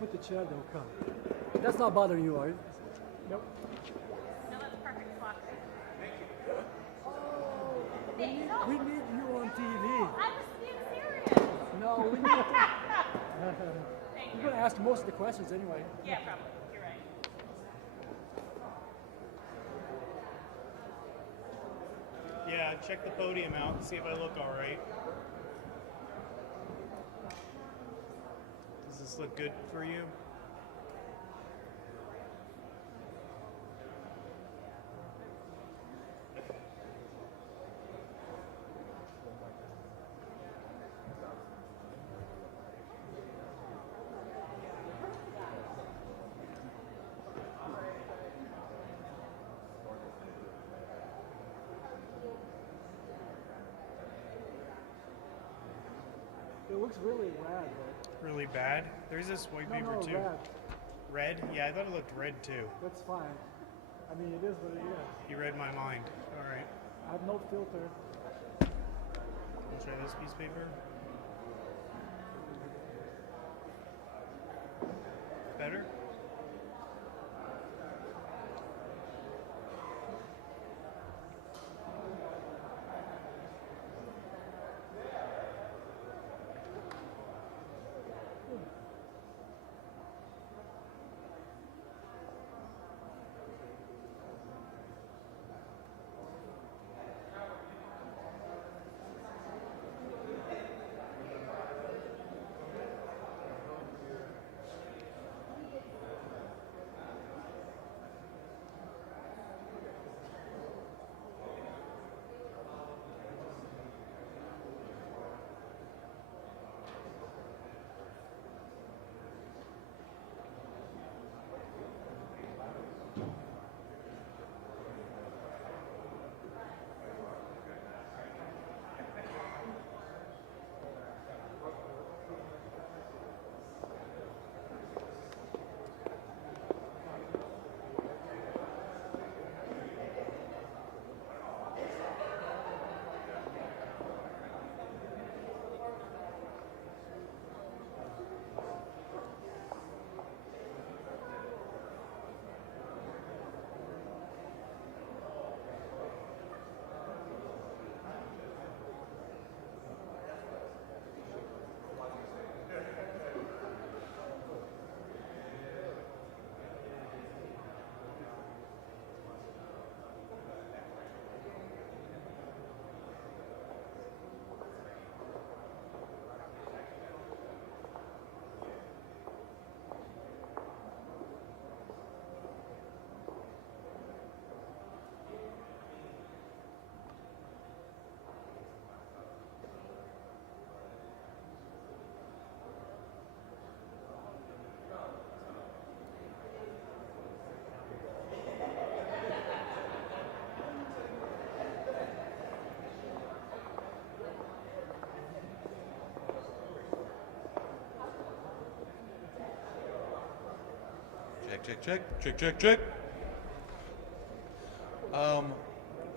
put the chair, they'll come. That's not bothering you, are you? Nope. No, that's perfect spot. Oh, we need you on TV. I was being serious. No, we need. You're going to ask most of the questions anyway. Yeah, probably. You're right. Yeah, check the podium out and see if I look all right. Does this look good for you? It looks really rad, but Really bad? There's this white paper too. rad. Red? Yeah, I thought it looked red too. That's fine. I mean, it is what it is. You read my mind. All right. I have no filter. I'll try this piece of paper. Better? Check.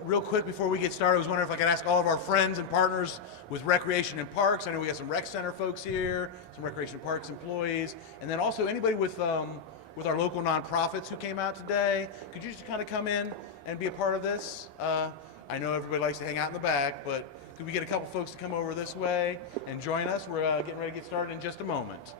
Real quick before we get started, I was wondering if I could ask all of our friends and partners with Recreation and Parks. I know we got some rec center folks here, some Recreation and Parks employees, and then also anybody with our local nonprofits who came out today. Could you just kind of come in and be a part of this? I know everybody likes to hang out in the back, but could we get a couple folks to come over this way and join us? We're getting ready to get started in just a moment.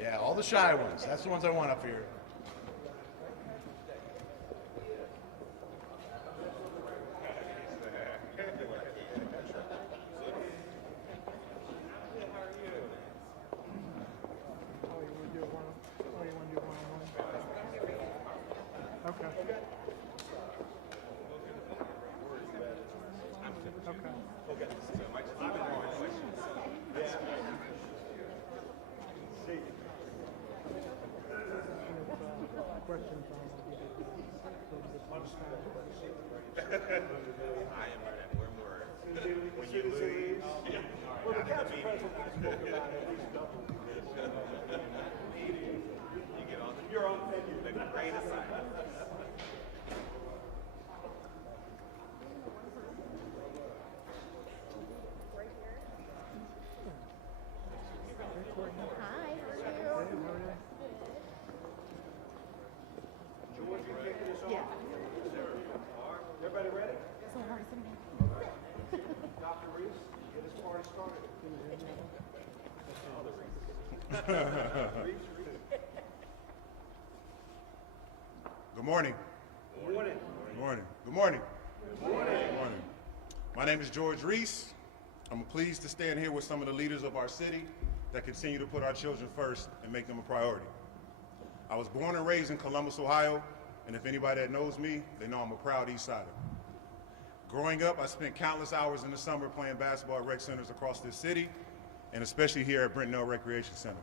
Yeah, all the shy ones. That's the ones I want up here. Okay. questions on I am at one word. When you lose, well, the council president spoke about at least double. you get on You're on, thank you. the great assignment. Everybody ready? Dr. Reese, get this party started. Good morning. Good morning. Good morning. Good morning. Good morning. My name is George Reese. I'm pleased to stand here with some of the leaders of our city that continue to put our children first and make them a priority. I was born and raised in Columbus, Ohio, and if anybody that knows me, they know I'm a proud East Sider. Growing up, I spent countless hours in the summer playing basketball at rec centers across this city, and especially here at Brentnell Recreation Center.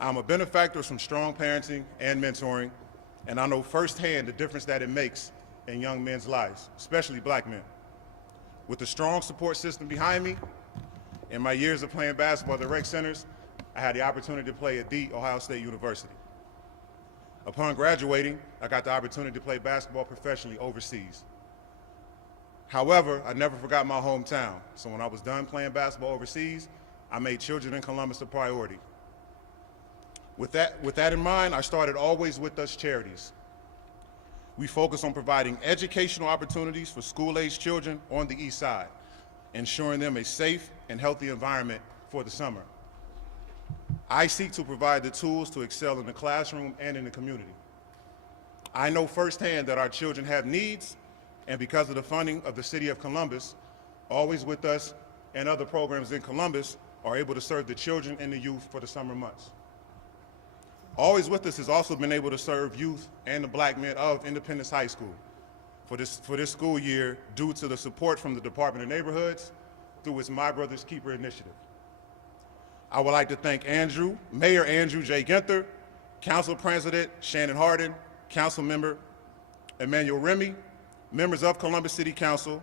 I'm a benefactor of some strong parenting and mentoring, and I know firsthand the difference that it makes in young men's lives, especially black men. With a strong support system behind me, in my years of playing basketball at the rec centers, I had the opportunity to play at The Ohio State University. Upon graduating, I got the opportunity to play basketball professionally overseas. However, I never forgot my hometown, so when I was done playing basketball overseas, I made children in Columbus a priority. With that in mind, I started Always With Us Charities. We focus on providing educational opportunities for school-aged children on the East Side, ensuring them a safe and healthy environment for the summer. I seek to provide the tools to excel in the classroom and in the community. I know firsthand that our children have needs, and because of the funding of the City of Columbus, Always With Us and other programs in Columbus are able to serve the children and the youth for the summer months. Always With Us has also been able to serve youth and the black men of Independence High School for this school year due to the support from the Department of Neighborhoods through its My Brother's Keeper initiative. I would like to thank Mayor Andrew J. Ginther, Council President Shannon Hardin, Council Member Emmanuel Remy, members of Columbus City Council,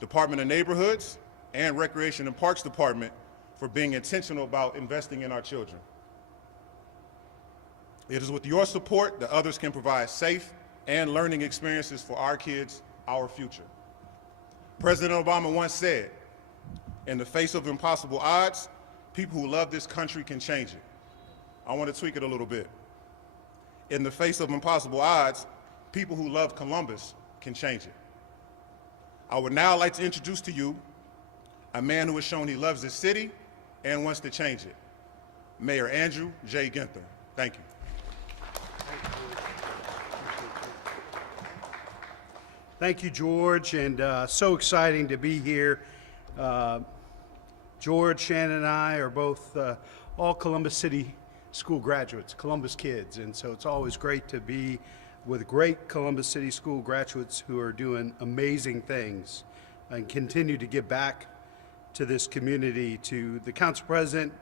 Department of Neighborhoods, and Recreation and Parks Department for being intentional about investing in our children. It is with your support that others can provide safe and learning experiences for our kids, our future. President Obama once said, "In the face of impossible odds, people who love this country can change it." I want to tweak it a little bit. In the face of impossible odds, people who love Columbus can change it. I would now like to introduce to you a man who has shown he loves this city and wants to change it, Mayor Andrew J. Ginther. Thank you. Thank you, George, and so exciting to be here. George, Shannon, and I are both all Columbus City School graduates, Columbus kids, and so it's always great to be with great Columbus City School graduates who are doing amazing things and continue to give back to this community. To the council president,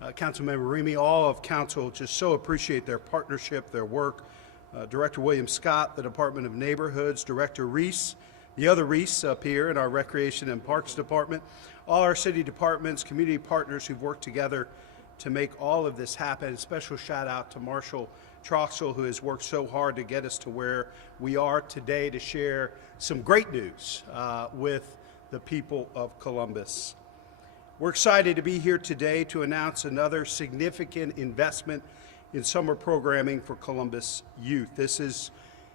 Councilmember Remy, all of council just so appreciate their partnership, their work. Director William Scott, the Department of Neighborhoods, Director Reese, the other Reese up here in our Recreation and Parks Department, all our city departments, community partners who've worked together to make all of this happen. A special shout out to Marshall Troxel, who has worked so hard to get us to where we are today to share some great news with the people of Columbus. We're excited to be here today to announce another significant investment in summer programming for Columbus youth. This is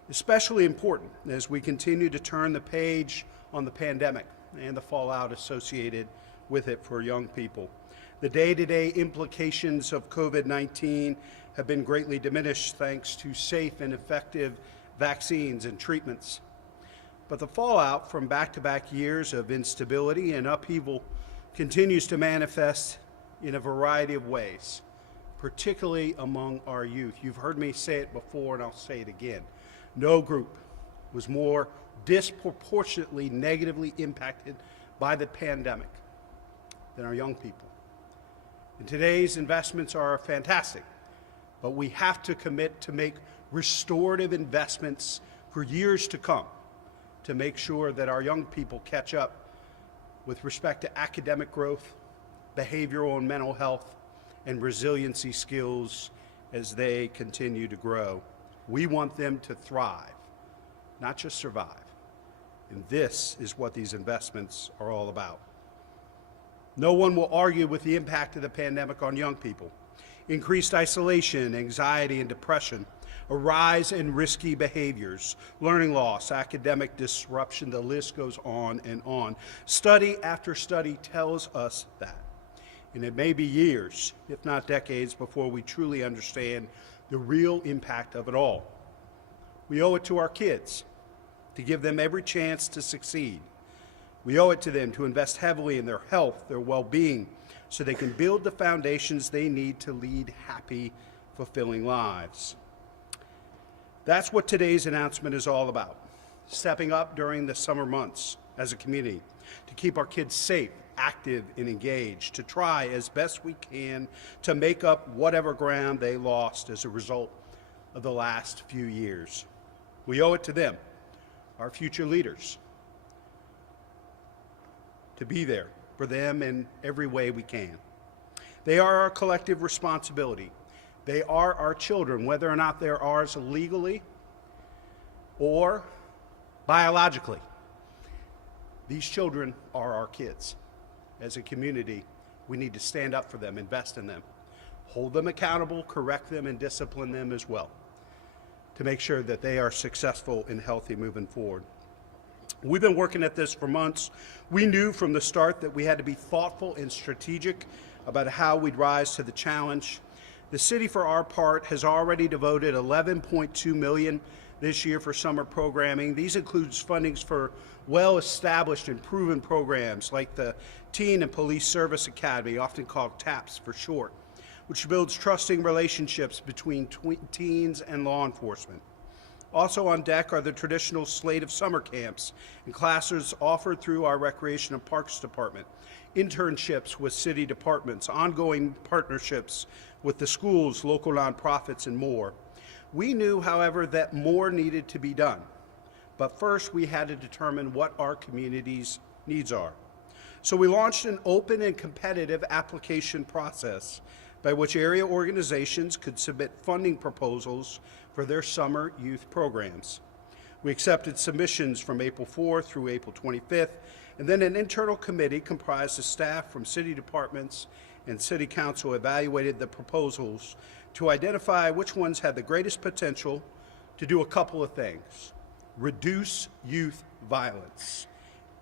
especially important as we continue to turn the page on the pandemic and the fallout associated with it for young people. The day-to-day implications of COVID-19 have been greatly diminished thanks to safe and effective vaccines and treatments. But the fallout from back-to-back years of instability and upheaval continues to manifest in a variety of ways, particularly among our youth. You've heard me say it before, and I'll say it again. No group was more disproportionately negatively impacted by the pandemic than our young people. And today's investments are fantastic, but we have to commit to make restorative investments for years to come to make sure that our young people catch up with respect to academic growth, behavioral and mental health, and resiliency skills as they continue to grow. We want them to thrive, not just survive. And this is what these investments are all about. No one will argue with the impact of the pandemic on young people. Increased isolation, anxiety, and depression, a rise in risky behaviors, learning loss, academic disruption, the list goes on and on. Study after study tells us that. And it may be years, if not decades, before we truly understand the real impact of it all. We owe it to our kids to give them every chance to succeed. We owe it to them to invest heavily in their health, their well-being, so they can build the foundations they need to lead happy, fulfilling lives. That's what today's announcement is all about. Stepping up during the summer months as a community to keep our kids safe, active, and engaged, to try as best we can to make up whatever ground they lost as a result of the last few years. We owe it to them, our future leaders, to be there for them in every way we can. They are our collective responsibility. They are our children, whether or not they're ours legally or biologically. These children are our kids. As a community, we need to stand up for them, invest in them, hold them accountable, correct them, and discipline them as well to make sure that they are successful and healthy moving forward. We've been working at this for months. We knew from the start that we had to be thoughtful and strategic about how we'd rise to the challenge. The city, for our part, has already devoted $11.2 million this year for summer programming. These includes fundings for well-established and proven programs like the Teen and Police Service Academy, often called TAPS for short, which builds trusting relationships between teens and law enforcement. Also on deck are the traditional slate of summer camps and classes offered through our Recreation and Parks Department, internships with city departments, ongoing partnerships with the schools, local nonprofits, and more. We knew, however, that more needed to be done. But first, we had to determine what our community's needs are. So we launched an open and competitive application process by which area organizations could submit funding proposals for their summer youth programs. We accepted submissions from April 4th through April 25th, and then an internal committee comprised of staff from city departments and city council evaluated the proposals to identify which ones had the greatest potential to do a couple of things: reduce youth violence,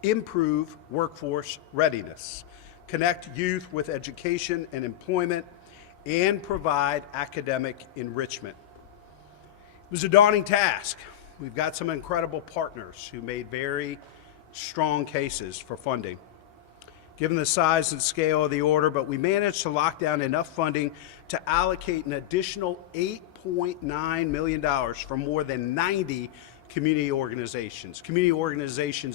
improve workforce readiness, connect youth with education and employment, and provide academic enrichment. It was a daunting task. We've got some incredible partners who made very strong cases for funding, given the size and scale of the order, but we managed to lock down enough funding to allocate an additional $8.9 million from more than 90 community organizations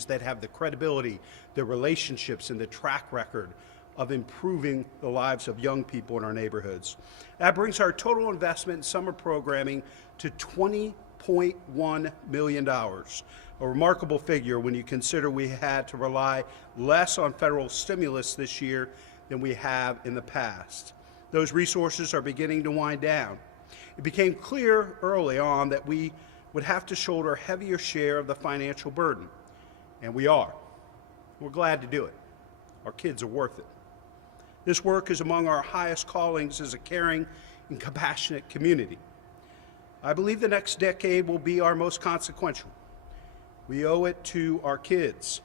that have the credibility, the relationships, and the track record of improving the lives of young people in our neighborhoods. That brings our total investment in summer programming to $20.1 million, a remarkable figure when you consider we had to rely less on federal stimulus this year than we have in the past. Those resources are beginning to wind down. It became clear early on that we would have to shoulder a heavier share of the financial burden, and we are. We're glad to do it. Our kids are worth it. This work is among our highest callings as a caring and compassionate community. I believe the next decade will be our most consequential. We owe it to our kids,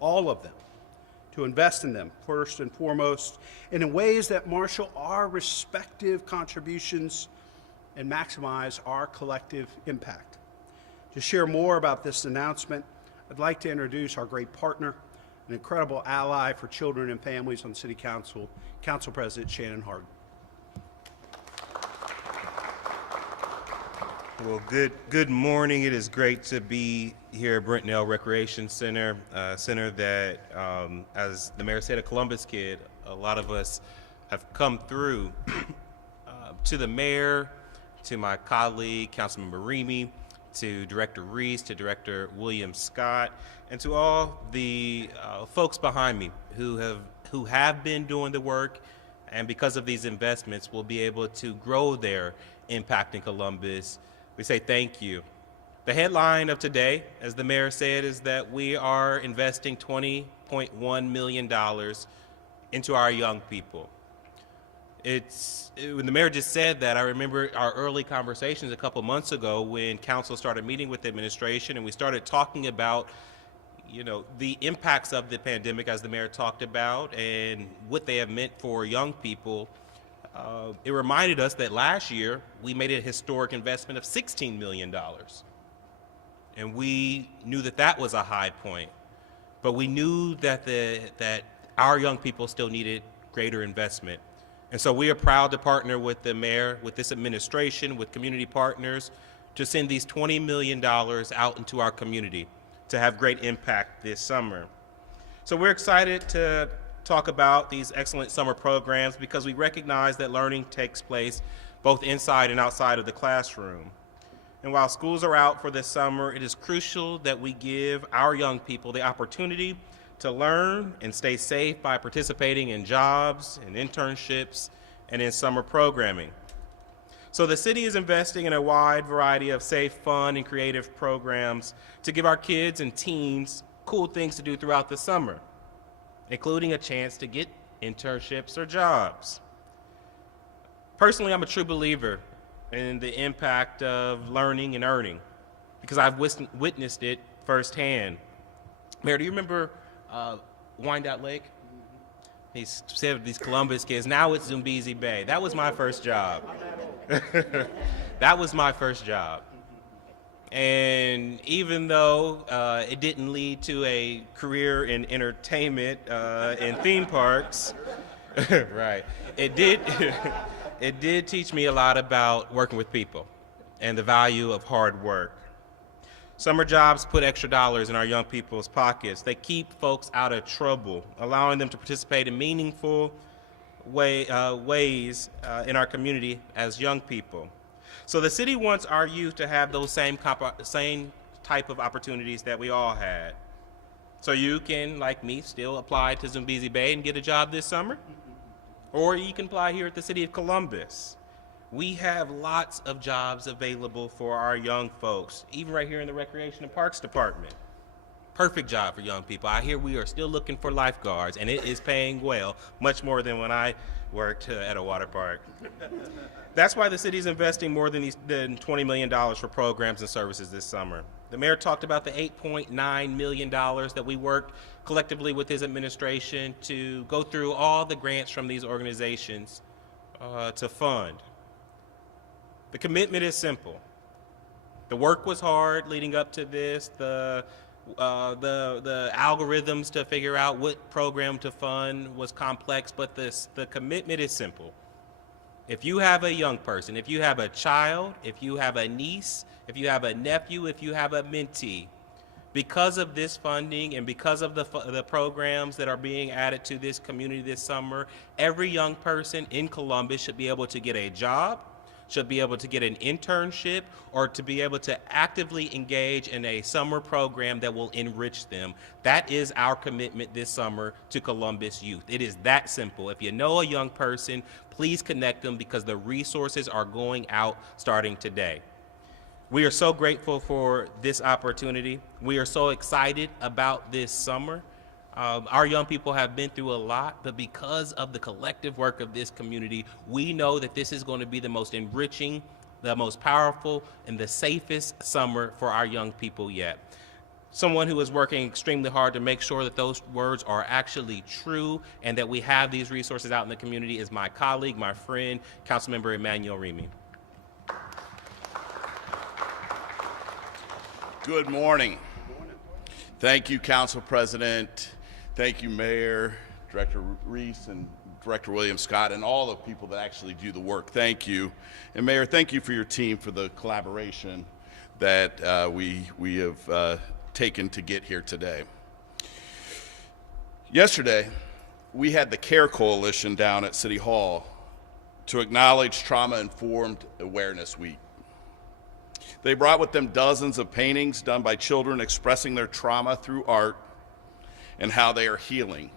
all of them, to invest in them first and foremost, and in ways that marshal our respective contributions and maximize our collective impact. To share more about this announcement, I'd like to introduce our great partner, an incredible ally for children and families on City Council, Council President Shannon Hardin. Well, good morning. It is great to be here at Brentnell Recreation Center, a center that, as the mayor said, a Columbus kid, a lot of us have come through. To the mayor, to my colleague, Councilmember Remy, to Director Reese, to Director William Scott, and to all the folks behind me who have been doing the work, and because of these investments will be able to grow their impact in Columbus. We say thank you. The headline of today, as the mayor said, is that we are investing $20.1 million into our young people. When the mayor just said that, I remember our early conversations a couple months ago when council started meeting with the administration and we started talking about, the impacts of the pandemic, as the mayor talked about, and what they have meant for young people. It reminded us that last year we made a historic investment of $16 million. And we knew that was a high point. But we knew that our young people still needed greater investment. And so we are proud to partner with the mayor, with this administration, with community partners, to send these $20 million out into our community to have great impact this summer. So we're excited to talk about these excellent summer programs because we recognize that learning takes place both inside and outside of the classroom. And while schools are out for this summer, it is crucial that we give our young people the opportunity to learn and stay safe by participating in jobs and internships and in summer programming. So the city is investing in a wide variety of safe, fun, and creative programs to give our kids and teens cool things to do throughout the summer, including a chance to get internships or jobs. Personally, I'm a true believer in the impact of learning and earning because I've witnessed it firsthand. Mayor, do you remember Wyandotte Lake? He said these Columbus kids, now it's Zambezi Bay. That was my first job. That was my first job. And even though it didn't lead to a career in entertainment and theme parks, right, it did teach me a lot about working with people and the value of hard work. Summer jobs put extra dollars in our young people's pockets. They keep folks out of trouble, allowing them to participate in meaningful ways in our community as young people. So the city wants our youth to have those same type of opportunities that we all had. So you can, like me, still apply to Zambezi Bay and get a job this summer, or you can apply here at the city of Columbus. We have lots of jobs available for our young folks, even right here in the Recreation and Parks Department. Perfect job for young people. I hear we are still looking for lifeguards, and it is paying well, much more than when I worked at a water park. That's why the city is investing more than $20 million for programs and services this summer. The mayor talked about the $8.9 million that we worked collectively with his administration to go through all the grants from these organizations to fund. The commitment is simple. The work was hard leading up to this. The algorithms to figure out what program to fund was complex, but the commitment is simple. If you have a young person, if you have a child, if you have a niece, if you have a nephew, if you have a mentee, because of this funding and because of the programs that are being added to this community this summer, every young person in Columbus should be able to get a job, should be able to get an internship, or to be able to actively engage in a summer program that will enrich them. That is our commitment this summer to Columbus youth. It is that simple. If you know a young person, please connect them because the resources are going out starting today. We are so grateful for this opportunity. We are so excited about this summer. Our young people have been through a lot, but because of the collective work of this community, we know that this is going to be the most enriching, the most powerful, and the safest summer for our young people yet. Someone who is working extremely hard to make sure that those words are actually true and that we have these resources out in the community is my colleague, my friend, Councilmember Emmanuel Remy. Good morning. Thank you, Council President. Thank you, Mayor, Director Reese, and Director William Scott, and all the people that actually do the work. Thank you. And Mayor, thank you for your team for the collaboration that we have taken to get here today. Yesterday, we had the CARE Coalition down at City Hall to acknowledge Trauma-Informed Awareness Week. They brought with them dozens of paintings done by children expressing their trauma through art and how they are healing.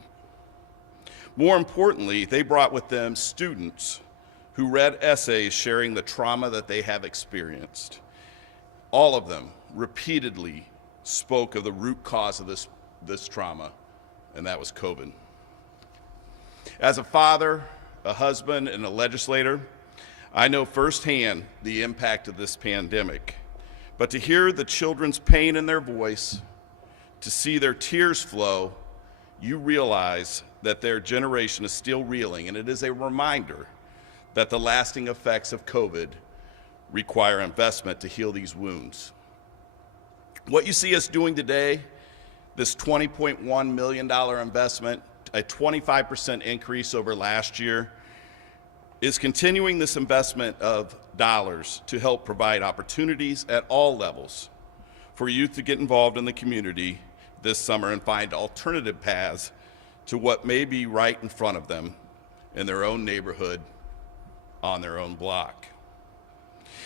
More importantly, they brought with them students who read essays sharing the trauma that they have experienced. All of them repeatedly spoke of the root cause of this trauma, and that was COVID. As a father, a husband, and a legislator, I know firsthand the impact of this pandemic. But to hear the children's pain in their voice, to see their tears flow, you realize that their generation is still reeling, and it is a reminder that the lasting effects of COVID require investment to heal these wounds. What you see us doing today, this $20.1 million investment, a 25% increase over last year, is continuing this investment of dollars to help provide opportunities at all levels for youth to get involved in the community this summer and find alternative paths to what may be right in front of them in their own neighborhood, on their own block.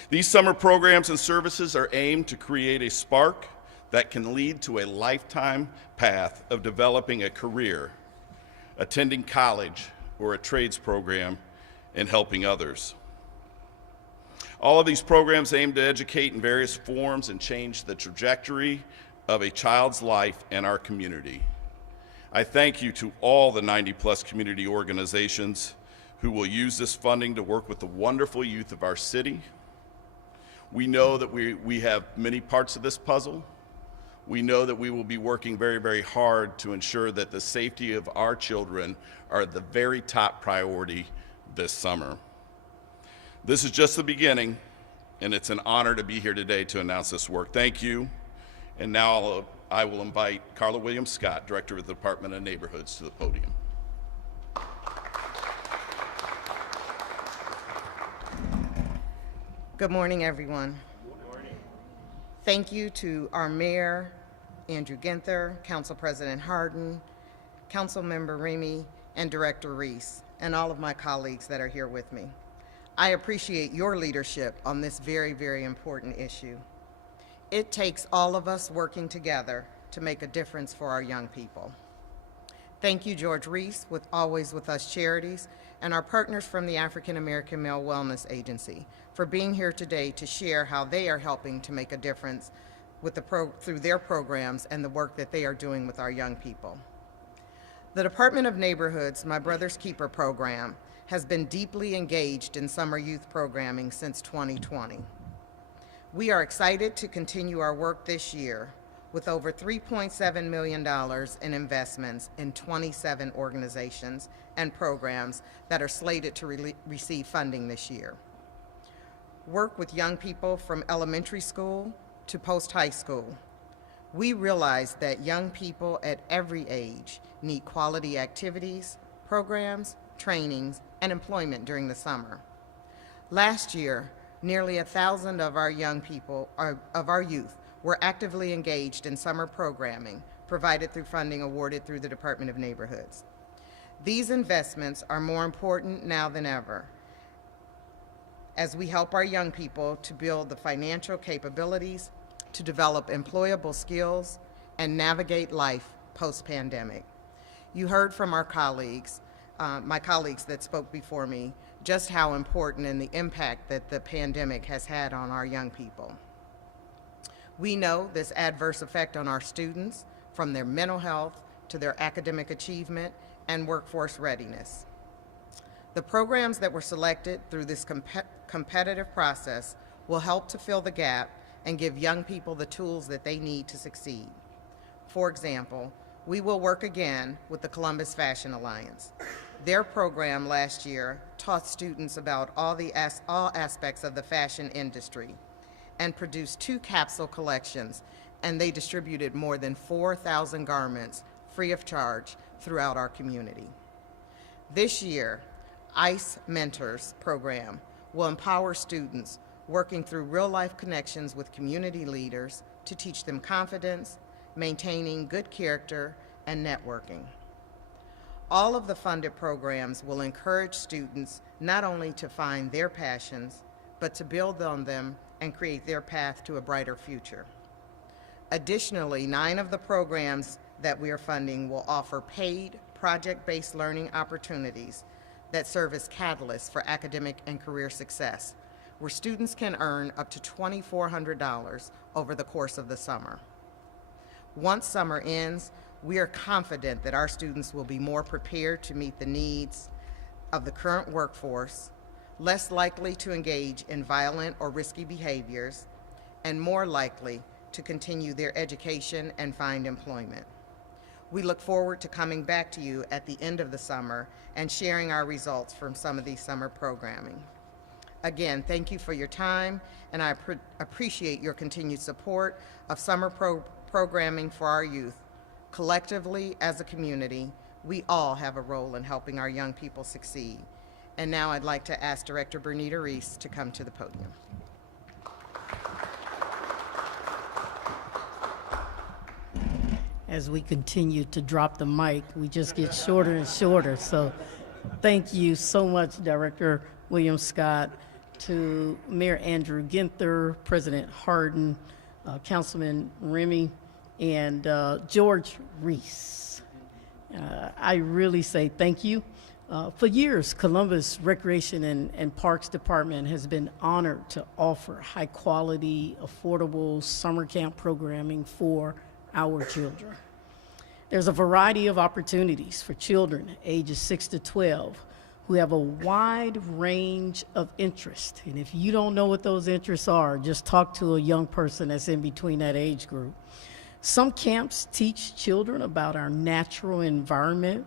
These summer programs and services are aimed to create a spark that can lead to a lifetime path of developing a career, attending college or a trades program, and helping others. All of these programs aim to educate in various forms and change the trajectory of a child's life and our community. I thank you to all the 90+ community organizations who will use this funding to work with the wonderful youth of our city. We know that we have many parts of this puzzle. We know that we will be working very, very hard to ensure that the safety of our children are the very top priority this summer. This is just the beginning, and it's an honor to be here today to announce this work. Thank you. And now I will invite Carla Williams-Scott, Director of the Department of Neighborhoods, to the podium. Good morning, everyone. Good morning. Thank you to our Mayor, Andrew Ginther, Council President Harden, Council Member Remy, and Director Reese, and all of my colleagues that are here with me. I appreciate your leadership on this very, very important issue. It takes all of us working together to make a difference for our young people. Thank you, George Reese, with Always With Us Charities, and our partners from the African American Male Wellness Agency for being here today to share how they are helping to make a difference with through their programs and the work that they are doing with our young people. The Department of Neighborhoods, My Brother's Keeper program, has been deeply engaged in summer youth programming since 2020. We are excited to continue our work this year with over $3.7 million in investments in 27 organizations and programs that are slated to receive funding this year. Work with young people from elementary school to post-high school. We realize that young people at every age need quality activities, programs, trainings, and employment during the summer. Last year, nearly 1,000 of our young people, of our youth, were actively engaged in summer programming provided through funding awarded through the Department of Neighborhoods. These investments are more important now than ever as we help our young people to build the financial capabilities to develop employable skills and navigate life post-pandemic. You heard from our colleagues, my colleagues that spoke before me, just how important and the impact that the pandemic has had on our young people. We know this adverse effect on our students, from their mental health to their academic achievement and workforce readiness. The programs that were selected through this competitive process will help to fill the gap and give young people the tools that they need to succeed. For example, we will work again with the Columbus Fashion Alliance. Their program last year taught students about all aspects of the fashion industry and produced 2 capsule collections, and they distributed more than 4,000 garments free of charge throughout our community. This year, ICE Mentors program will empower students working through real-life connections with community leaders to teach them confidence, maintaining good character, and networking. All of the funded programs will encourage students not only to find their passions, but to build on them and create their path to a brighter future. Additionally, 9 of the programs that we are funding will offer paid, project-based learning opportunities that serve as catalysts for academic and career success, where students can earn up to $2,400 over the course of the summer. Once summer ends, we are confident that our students will be more prepared to meet the needs of the current workforce, less likely to engage in violent or risky behaviors, and more likely to continue their education and find employment. We look forward to coming back to you at the end of the summer and sharing our results from some of these summer programming. Again, thank you for your time, and I appreciate your continued support of summer programming for our youth. Collectively, as a community, we all have a role in helping our young people succeed. And now I'd like to ask Director Bernita Reese to come to the podium. As we continue to drop the mic, we just get shorter and shorter. So thank you so much, Director William Scott, to Mayor Andrew Ginther, President Hardin, Councilman Remy, and George Reese. I really say thank you. For years, Columbus Recreation and Parks Department has been honored to offer high-quality, affordable summer camp programming for our children. There's a variety of opportunities for children ages 6 to 12 who have a wide range of interest. And if you don't know what those interests are, just talk to a young person that's in between that age group. Some camps teach children about our natural environment,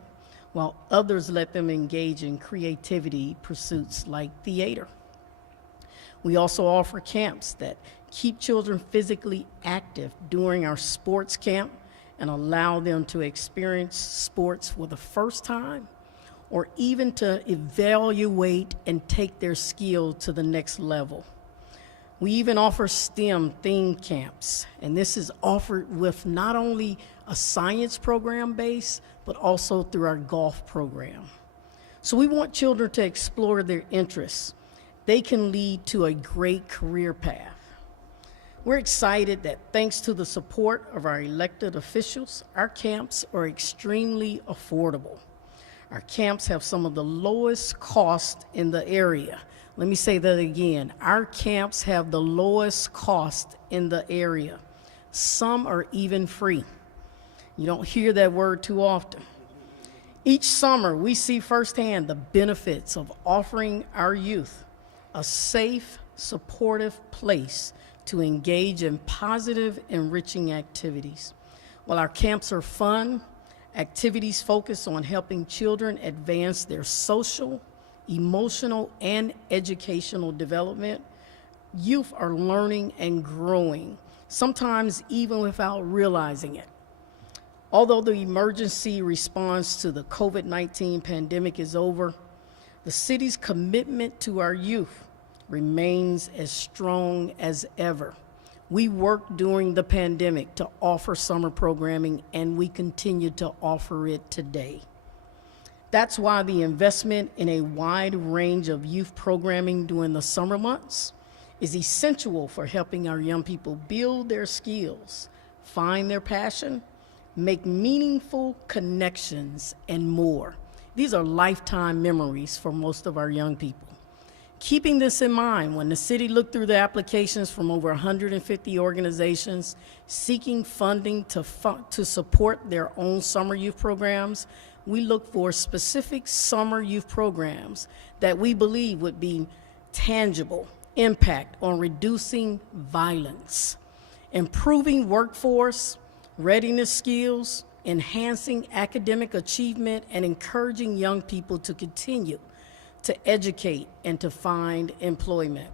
while others let them engage in creativity pursuits like theater. We also offer camps that keep children physically active during our sports camp and allow them to experience sports for the first time, or even to evaluate and take their skill to the next level. We even offer STEM themed camps, and this is offered with not only a science program base, but also through our golf program. So we want children to explore their interests. They can lead to a great career path. We're excited that thanks to the support of our elected officials, our camps are extremely affordable. Our camps have some of the lowest cost in the area. Let me say that again. Our camps have the lowest cost in the area. Some are even free. You don't hear that word too often. Each summer, we see firsthand the benefits of offering our youth a safe, supportive place to engage in positive, enriching activities. While our camps are fun, activities focus on helping children advance their social, emotional, and educational development. Youth are learning and growing, sometimes even without realizing it. Although the emergency response to the COVID-19 pandemic is over, the city's commitment to our youth remains as strong as ever. We worked during the pandemic to offer summer programming, and we continue to offer it today. That's why the investment in a wide range of youth programming during the summer months is essential for helping our young people build their skills, find their passion, make meaningful connections, and more. These are lifetime memories for most of our young people. Keeping this in mind, when the city looked through the applications from over 150 organizations seeking funding to support their own summer youth programs, we look for specific summer youth programs that we believe would be tangible impact on reducing violence, improving workforce readiness skills, enhancing academic achievement, and encouraging young people to continue to educate and to find employment.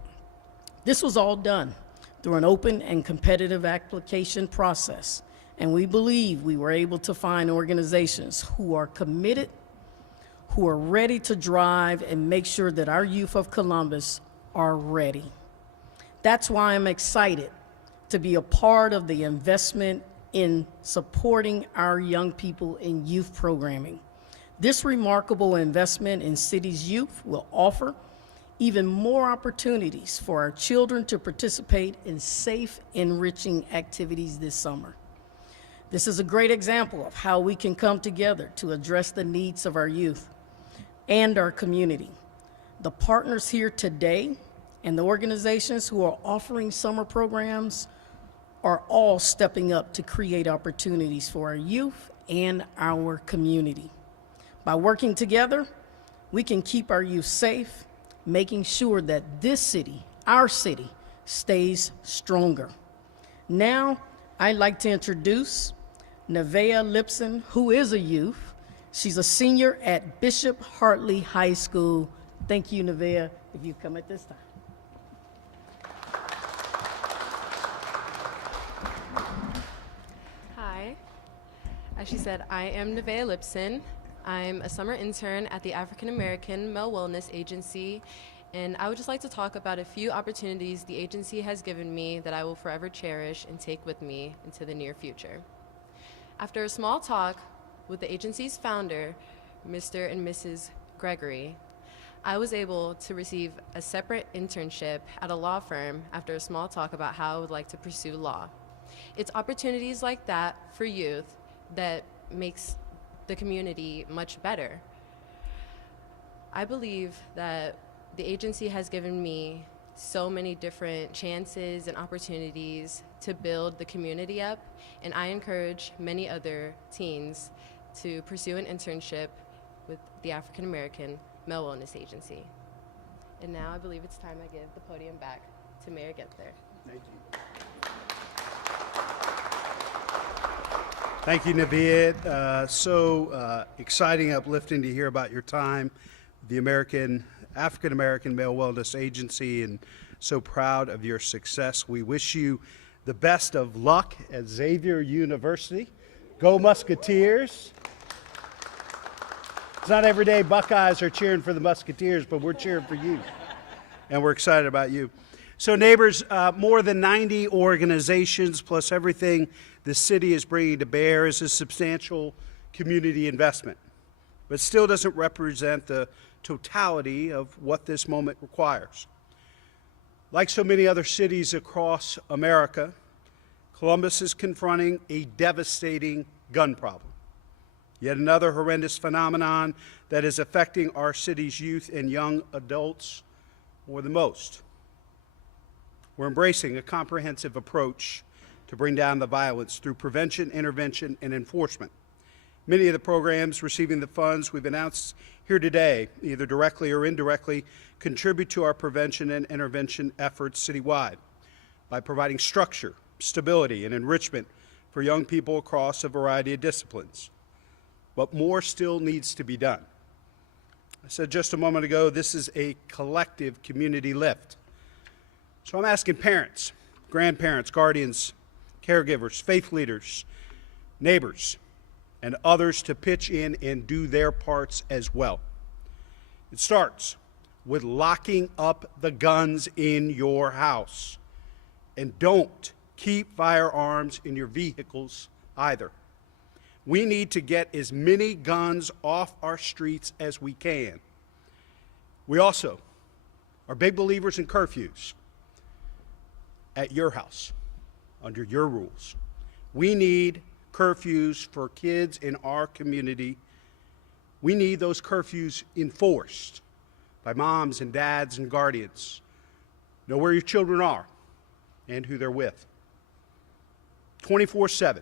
This was all done through an open and competitive application process, and we believe we were able to find organizations who are committed, who are ready to drive and make sure that our youth of Columbus are ready. That's why I'm excited to be a part of the investment in supporting our young people in youth programming. This remarkable investment in city's youth will offer even more opportunities for our children to participate in safe, enriching activities this summer. This is a great example of how we can come together to address the needs of our youth and our community. The partners here today and the organizations who are offering summer programs are all stepping up to create opportunities for our youth and our community. By working together, we can keep our youth safe, making sure that this city, our city, stays stronger. Now, I'd like to introduce Nevaeh Lipson, who is a youth. She's a senior at Bishop Hartley High School. Thank you, Nevaeh, if you come at this time. Hi. As she said, I am Nevaeh Lipson. I'm a summer intern at the African American Male Wellness Agency, and I would just like to talk about a few opportunities the agency has given me that I will forever cherish and take with me into the near future. After a small talk with the agency's founder, Mr. and Mrs. Gregory, I was able to receive a separate internship at a law firm after a small talk about how I would like to pursue law. It's opportunities like that for youth that makes the community much better. I believe that the agency has given me so many different chances and opportunities to build the community up, and I encourage many other teens to pursue an internship with the African American Male Wellness Agency. And now I believe it's time I give the podium back to Mayor Ginther. Thank you. Thank you, Nevaeh. So exciting, uplifting to hear about your time, the African American Male Wellness Agency, and so proud of your success. We wish you the best of luck at Xavier University. Go Musketeers. It's not every day Buckeyes are cheering for the Musketeers, but we're cheering for you, and we're excited about you. So neighbors, more than 90 organizations plus everything the city is bringing to bear is a substantial community investment, but still doesn't represent the totality of what this moment requires. Like so many other cities across America, Columbus is confronting a devastating gun problem. Yet another horrendous phenomenon that is affecting our city's youth and young adults more than most. We're embracing a comprehensive approach to bring down the violence through prevention, intervention, and enforcement. Many of the programs receiving the funds we've announced here today, either directly or indirectly, contribute to our prevention and intervention efforts citywide by providing structure, stability, and enrichment for young people across a variety of disciplines. But more still needs to be done. I said just a moment ago, this is a collective community lift. So I'm asking parents, grandparents, guardians, caregivers, faith leaders, neighbors, and others to pitch in and do their parts as well. It starts with locking up the guns in your house. And don't keep firearms in your vehicles either. We need to get as many guns off our streets as we can. We also are big believers in curfews at your house, under your rules. We need curfews for kids in our community. We need those curfews enforced by moms and dads and guardians. Know where your children are and who they're with. 24/7.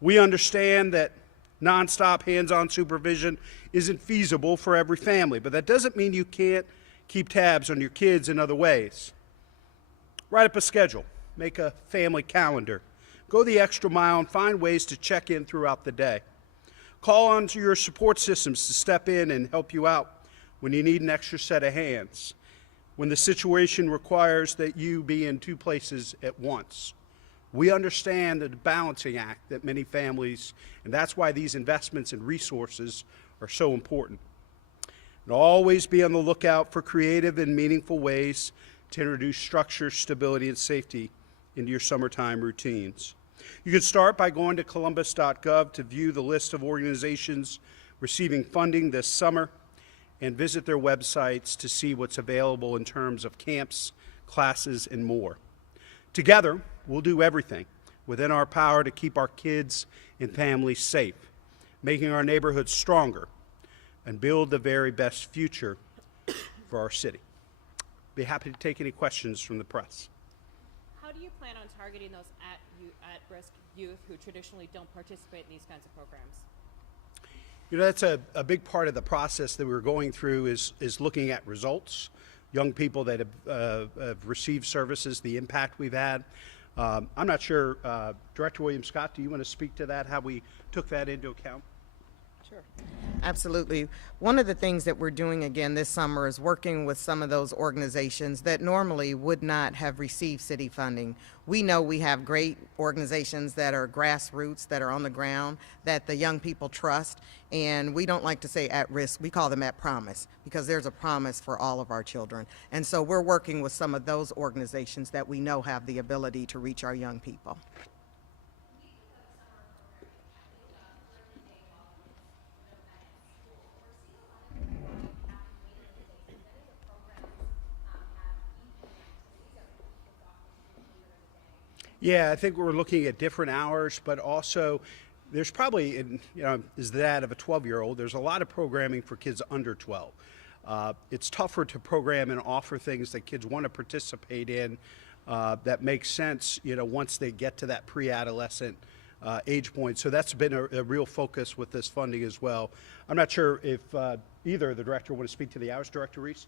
We understand that nonstop hands-on supervision isn't feasible for every family, but that doesn't mean you can't keep tabs on your kids in other ways. Write up a schedule, make a family calendar, go the extra mile and find ways to check in throughout the day. Call on to your support systems to step in and help you out when you need an extra set of hands, when the situation requires that you be in two places at once. We understand the balancing act that many families, and that's why these investments and resources are so important. And always be on the lookout for creative and meaningful ways to introduce structure, stability, and safety into your summertime routines. You can start by going to columbus.gov to view the list of organizations receiving funding this summer and visit their websites to see what's available in terms of camps, classes, and more. Together, we'll do everything within our power to keep our kids and families safe, making our neighborhoods stronger, and build the very best future for our city. Be happy to take any questions from the press. How do you plan on targeting those at-risk youth who traditionally don't participate in these kinds of programs? You know, that's a big part of the process that we're going through is looking at results, young people that have received services, the impact we've had. I'm not sure, Director William Scott, do you want to speak to that, how we took that into account? Sure. Absolutely. One of the things that we're doing again this summer is working with some of those organizations that normally would not have received city funding. We know we have great organizations that are grassroots, that are on the ground, that the young people trust, and we don't like to say at risk, we call them at promise, because there's a promise for all of our children. And so we're working with some of those organizations that we know have the ability to reach our young people. Yeah, I think we're looking at different hours, but also there's probably, as that of a 12-year-old, there's a lot of programming for kids under 12. It's tougher to program and offer things that kids want to participate in that makes sense, once they get to that pre-adolescent age point. So that's been a real focus with this funding as well. I'm not sure if either of the director want to speak to the hours. Director Reese?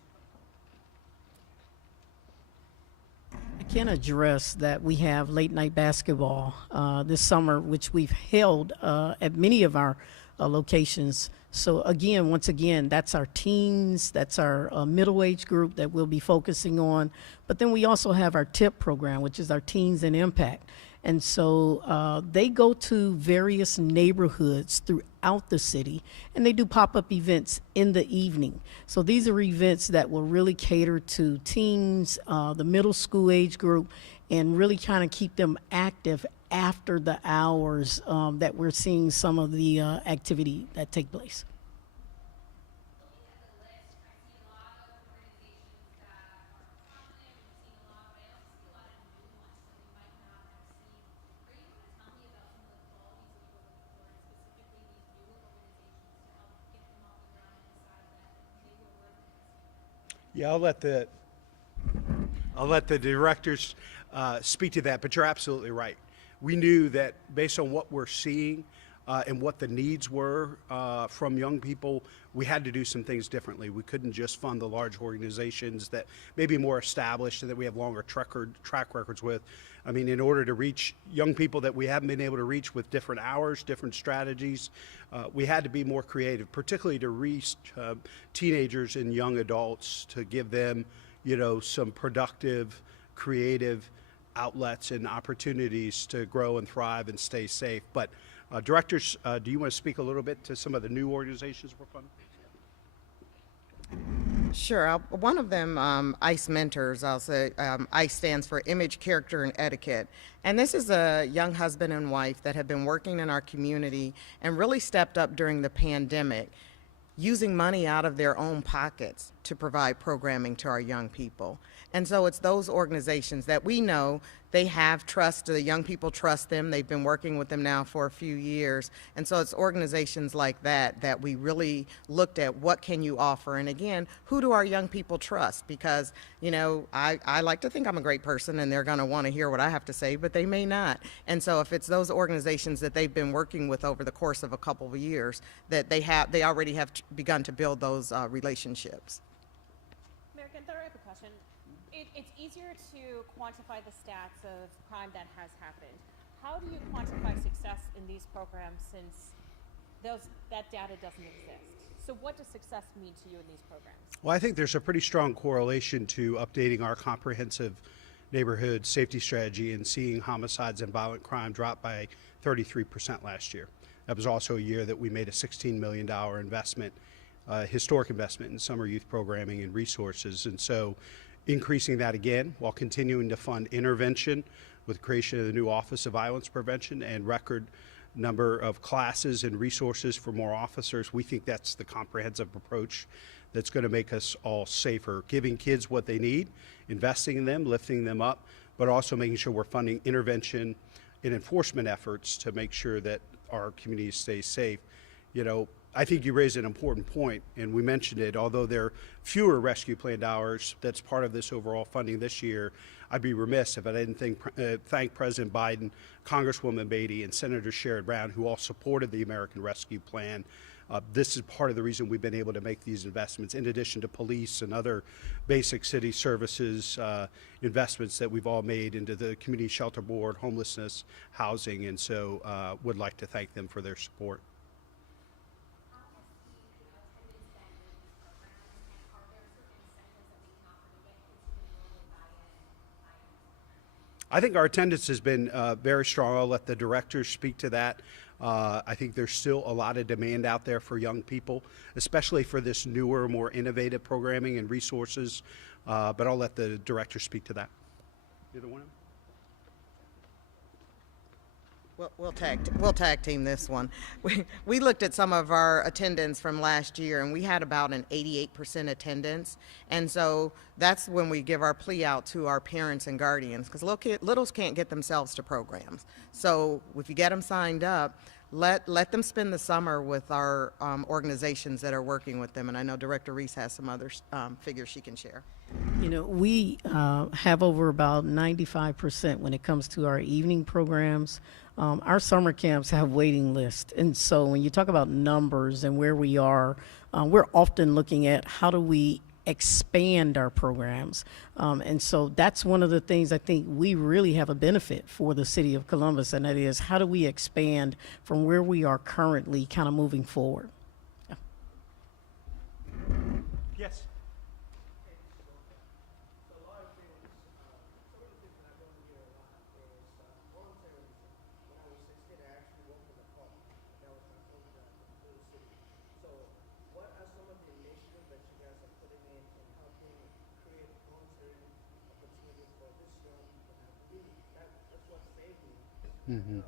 I can address that we have late night basketball this summer, which we've held at many of our locations. So again, once again, that's our teens, that's our middle age group that we'll be focusing on. But then we also have our TIP program, which is our Teens in Impact. And so they go to various neighborhoods throughout the city, and they do pop-up events in the evening. So these are events that will really cater to teens, the middle school age group, and really kind of keep them active after the hours that we're seeing some of the activity that take place. Yeah, I'll let the directors speak to that, but you're absolutely right. We knew that based on what we're seeing and what the needs were from young people, we had to do some things differently. We couldn't just fund the large organizations that may be more established and that we have longer track records with. I mean, in order to reach young people that we haven't been able to reach with different hours, different strategies, we had to be more creative, particularly to reach teenagers and young adults, to give them, some productive, creative outlets and opportunities to grow and thrive and stay safe. But directors, do you want to speak a little bit to some of the new organizations we're funding? Sure. One of them, ICE Mentors, I'll say, ICE stands for Image, Character, and Etiquette. And this is a young husband and wife that have been working in our community and really stepped up during the pandemic, using money out of their own pockets to provide programming to our young people. And so it's those organizations that we know they have trust, the young people trust them. They've been working with them now for a few years. And so it's organizations like that that we really looked at, what can you offer? And again, who do our young people trust? Because, I like to think I'm a great person and they're gonna wanna hear what I have to say, but they may not. And so if it's those organizations that they've been working with over the course of a couple of years, that they already have begun to build those relationships. Mayor Ginther, I have a question. It's easier to quantify the stats of crime that has happened. How do you quantify success in these programs since that data doesn't exist? So what does success mean to you in these programs? Well, I think there's a pretty strong correlation to updating our comprehensive neighborhood safety strategy and seeing homicides and violent crime drop by 33% last year. That was also a year that we made a $16 million investment, historic investment in summer youth programming and resources. And so increasing that again while continuing to fund intervention with the creation of the new Office of Violence Prevention and record number of classes and resources for more officers. We think that's the comprehensive approach that's going to make us all safer, giving kids what they need, investing in them, lifting them up, but also making sure we're funding intervention and enforcement efforts to make sure that our community stays safe. You know, I think you raised an important point, and we mentioned it. Although there are fewer rescue plan dollars that's part of this overall funding this year, I'd be remiss if I didn't thank President Biden, Congresswoman Beatty, and Senator Sherrod Brown, who all supported the American Rescue Plan. This is part of the reason we've been able to make these investments, in addition to police and other basic city services investments that we've all made into the Community Shelter Board, homelessness, housing, and so would like to thank them for their support. I think our attendance has been very strong. I'll let the directors speak to that. I think there's still a lot of demand out there for young people, especially for this newer, more innovative programming and resources. But I'll let the directors speak to that. Either one of them? We'll tag team this one. We looked at some of our attendance from last year, and we had about an 88% attendance. And so that's when we give our plea out to our parents and guardians, because littles can't get themselves to programs. So if you get them signed up, let them spend the summer with our organizations that are working with them. And I know Director Reese has some other figures she can share. You know, we have over about 95% when it comes to our evening programs. Our summer camps have waiting lists. And so when you talk about numbers and where we are, we're often looking at how do we expand our programs. And so that's one of the things I think we really have a benefit for the city of Columbus, and that is how do we expand from where we are currently kind of moving forward. Yeah. Yes. Mm-hmm.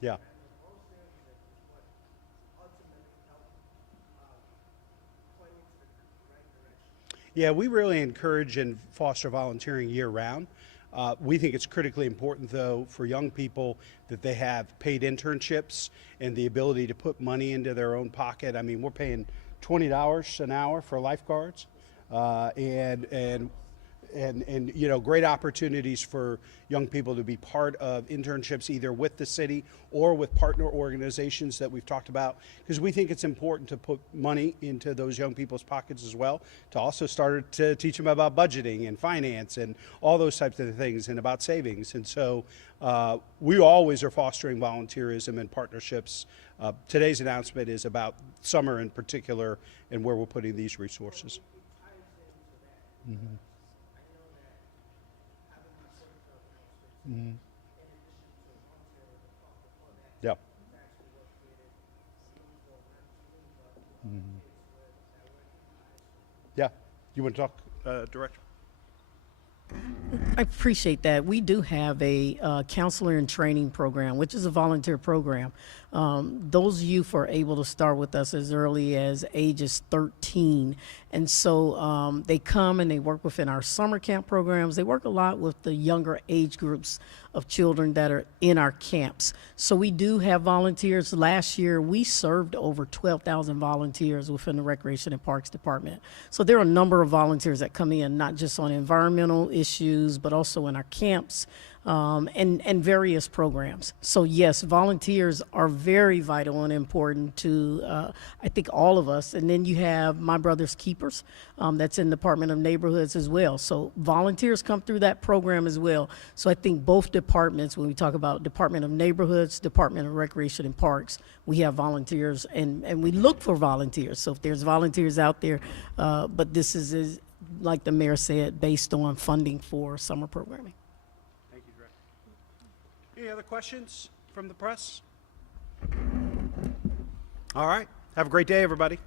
Yeah. Yeah, we really encourage and foster volunteering year-round. We think it's critically important, though, for young people that they have paid internships and the ability to put money into their own pocket. I mean, we're paying $20 an hour for lifeguards, and you know, great opportunities for young people to be part of internships either with the city or with partner organizations that we've talked about, because we think it's important to put money into those young people's pockets as well, to also start to teach them about budgeting and finance and all those types of things, and about savings. And so we always are fostering volunteerism and partnerships. Today's announcement is about summer in particular and where we're putting these resources. Mm-hmm. Mm-hmm. Yeah. Mm-hmm. Yeah. You want to talk, Director? I appreciate that. We do have a counselor in training program, which is a volunteer program. Those youth are able to start with us as early as ages 13. And so they come and they work within our summer camp programs. They work a lot with the younger age groups of children that are in our camps. So we do have volunteers. Last year, we served over 12,000 volunteers within the Recreation and Parks Department. So there are a number of volunteers that come in, not just on environmental issues, but also in our camps, and various programs. So yes, volunteers are very vital and important to, I think, all of us. And then you have My Brother's Keepers, that's in the Department of Neighborhoods as well. So volunteers come through that program as well. So I think both departments, when we talk about Department of Neighborhoods, Department of Recreation and Parks, we have volunteers, and we look for volunteers. So if there's volunteers out there, but this is, like the mayor said, based on funding for summer programming. Any other questions from the press? All right. Have a great day, everybody.